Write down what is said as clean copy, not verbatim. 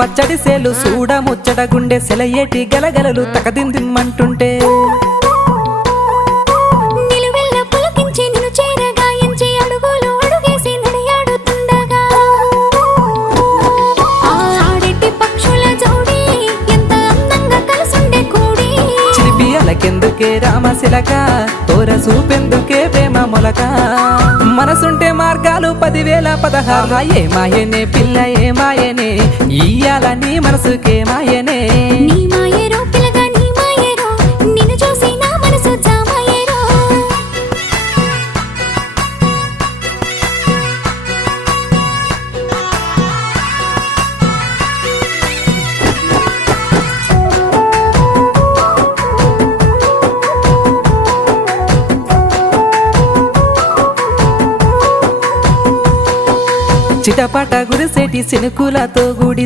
పచ్చడి సేలు సూడ ముచ్చట గుండె సెలయేటి గలగలలు తకదిందిమ్మంటుంటే కెందుకే రామశిలక తోర చూపెందుకే ప్రేమ మొలక మనసుంటే మార్గాలు 10,000 ఏ మాయనే పిల్ల ఏ మాయనే ఇయ్యాల నీ మనసుకే మాయనే చిటపట గురిసేటి సినుకులతో గుడి